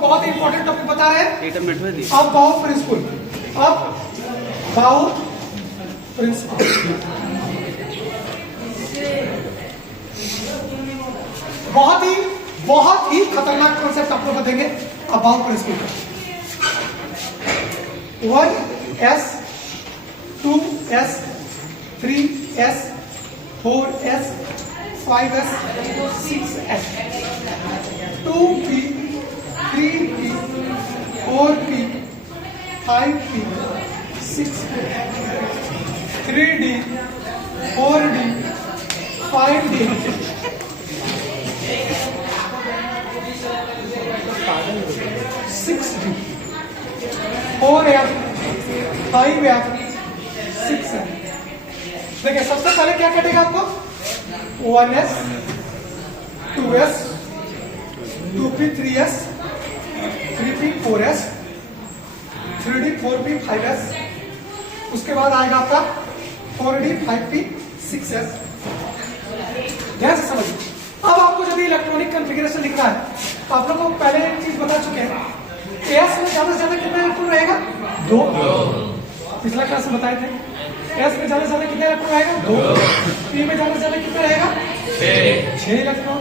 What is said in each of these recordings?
बहुत ही important topic बता रहे हैं अब बाउल प्रिंसिपल। अब बाउल प्रिंसिपल बहुत ही खतरनाक कॉन्सेप्ट आप लोग देंगे अब bowl principal. 1s 2s 3s 4s 5s 6s 2p 3p 4p 5p 6p 3d 4d 5d 6d 4f 5f 6f। देखिए सबसे पहले क्या कटेगा आपको 1s 2s 2p 3s 3p 4s 3d 4p 5s। उसके बाद आएगा आपका 4d 5p 6s। ध्यान से समझिए। अब आपको जब इलेक्ट्रॉनिक कॉन्फ़िगरेशन लिखना है तो आप लोगों को पहले एक चीज बता चुके हैं, एस में ज्यादा से ज्यादा कितना इलेक्ट्रॉन रहेगा 2। पिछला क्लास में बताए थे एस में ज्यादा से ज्यादा कितना इलेक्ट्रॉन रहेगा 2। पी में ज्यादा से ज्यादा कितना रहेगा 6 इलेक्ट्रॉन।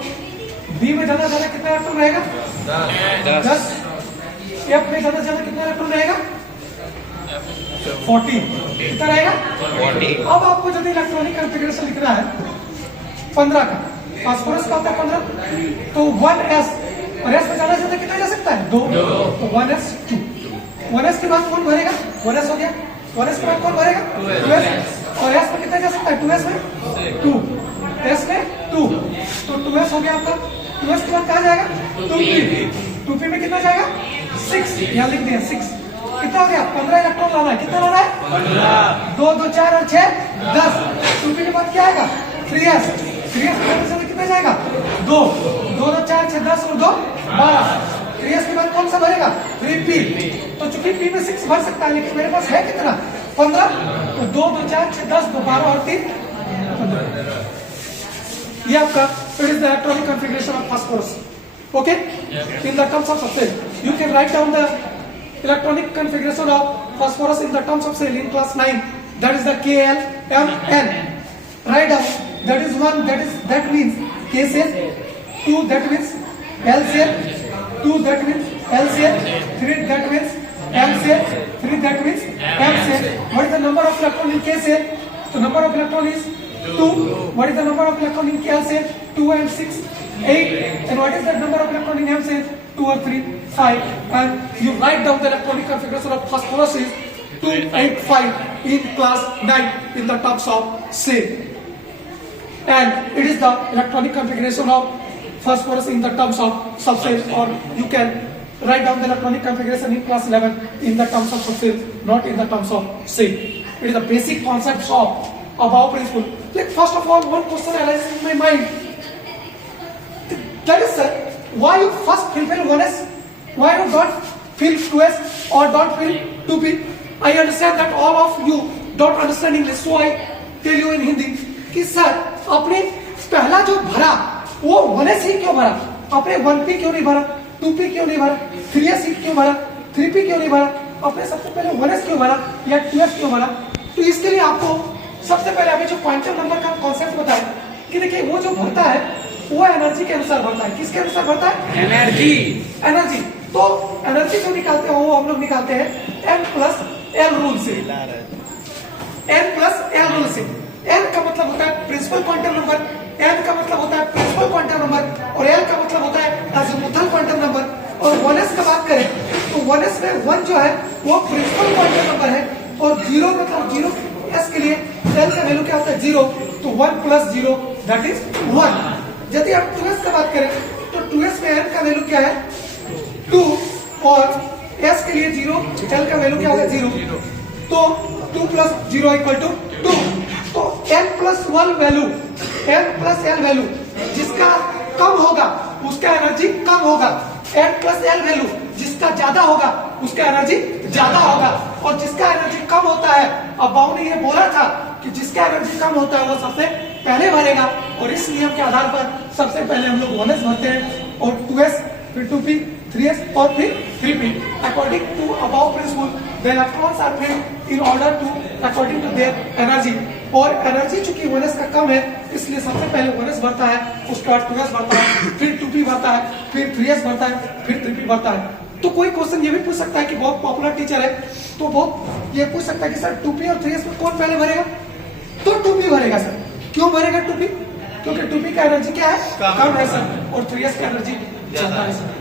बी में ज्यादा से ज्यादा कितना इलेक्ट्रॉन रहेगा 10। एफ में ज्यादा से ज्यादा कितना इलेक्ट्रॉन रहेगा 40। कितना रहेगा 40। अब आपको जब इलेक्ट्रॉनिक कॉन्फ़िगरेशन लिखना है 15 का, फास्फोरस का होता है 15, तो 1s और s में ज्यादा से ज्यादा कितना जा सकता है 2, तो 1s 2। 1s के बाद कौन भरेगा 1s हो गया। 1s के बाद कौन भरेगा 2s, और s में कितना जा सकता है 2s में 2, s में 2, तो 2s हो गया आपका। 2s के बाद कहा जाएगा 2p, 2p में कितना जाएगा 6, यहाँ लिख दिया 6। कितना हो गया 15 इलेक्ट्रॉन लाना है। कितना लाना है 15। 2 2 4 और 6 10। 2p के बाद क्या आएगा 3s, 3s में कितना जाएगा 2 2 2 4 6 10 और 2 12। 3s के बाद कौन सा भरेगा 3p, तो चूंकि p में 6 भर सकता है लेकिन मेरे पास है कितना 15, तो 2 2 4 6 10 2 12 और 3 15। ये आपका it is the electronic configuration of phosphorus. Okay, in the terms of subshell you can write down the electronic configuration of phosphorus in the terms of shell in class 9, that is the KLMN। Write down that is 1, that means K cell, 2 that means L cell, 2 that means L cell, 3 that means M cell, 3 that means M cell. What is the number of electron in K cell? So number of electron is 2. What is the number of electron in L cell? 2 and 6 8. And what is the number of electron in M cell? 2 or 3 5. And you write down the electronic configuration of phosphorus is 285 in class 9 in the terms of cell. And it is the electronic configuration of phosphorus in the terms of subcell, or you can write down the electronic configuration in class 11 in the terms of subcell, not in the terms of cell. It is the basic concepts of our principle. Like first of all, one question arises in my mind. That is, sir, why you first fill 1s? Why you don't fill 2s or don't fill 2p? I understand that all of you don't understand English, so I tell you in Hindi कि sir आपने पहला जो भरा वो 1s ही क्यों भरा, आपने 1p क्यों नहीं भरा, 2p क्यों नहीं भरा, 3s ही क्यों भरा, 3p क्यों नहीं भरा, आपने सबसे पहले 1s क्यों भरा या 2s क्यों भरा? तो इसके लिए आपको सबसे पहले अभी जो क्वांटम नंबर का कॉन्सेप्ट बताया कि देखिए वो जो भरता है वो एनर्जी के अनुसार भरता है। किसके अनुसार भरता है एनर्जी। तो एनर्जी जो निकालते हैं वो हम लोग निकालते हैं n+l रूल से। n+l रूल से n का मतलब होता है प्रिंसिपल क्वांटम नंबर, n का मतलब होता है प्रिंसिपल क्वांटम नंबर, और l का मतलब होता है अज़ीमुथल क्वांटम नंबर। और 1s का बात करें तो 1s में 1 जो है वो प्रिंसिपल क्वांटम नंबर है, और 0 मतलब 0s के लिए l का वैल्यू क्या होता है 0, तो 1 + 0 दैट इज 1। यदि आप 2s का बात करें तो 2s में n का वैल्यू क्या है 2, और s के लिए 0, l का वैल्यू क्या होगा 0, तो 2 + 0 = 2। तो n+1 वैल्यू, n+l वैल्यू जिसका कम होगा उसका एनर्जी कम होगा, n+l वैल्यू जिसका ज्यादा होगा उसका एनर्जी ज्यादा होगा, और जिसका एनर्जी कम होता है, अब बाउ ने ये बोला था कि जिसका एनर्जी कम होता है वो सबसे पहले भरेगा, और इस नियम के आधार पर सबसे पहले हम लोग 1s भरते हैं और 2s फिर 2p 3s और फिर 3p. According to above principle, the electrons are filled in order to according to their energy. और एनर्जी चूंकि 1s का कम है इसलिए सबसे पहले 1s बढ़ता है, उसके बाद 2s बढ़ता है, फिर 2p बढ़ता है, फिर 3s बढ़ता है, फिर 3p बढ़ता है. तो कोई क्वेश्चन ये भी पूछ सकता है कि बहुत पॉपुलर टीचर है तो बहुत ये पूछ सकता है कि सर 2p और 3s में कौन पहले भरेगा? तो 2p भरेगा सर. क्यों भरेगा 2p? क्योंकि 2p का एनर्जी क्या है? कम है सर, और 3s का एनर्जी ज्यादा है सर.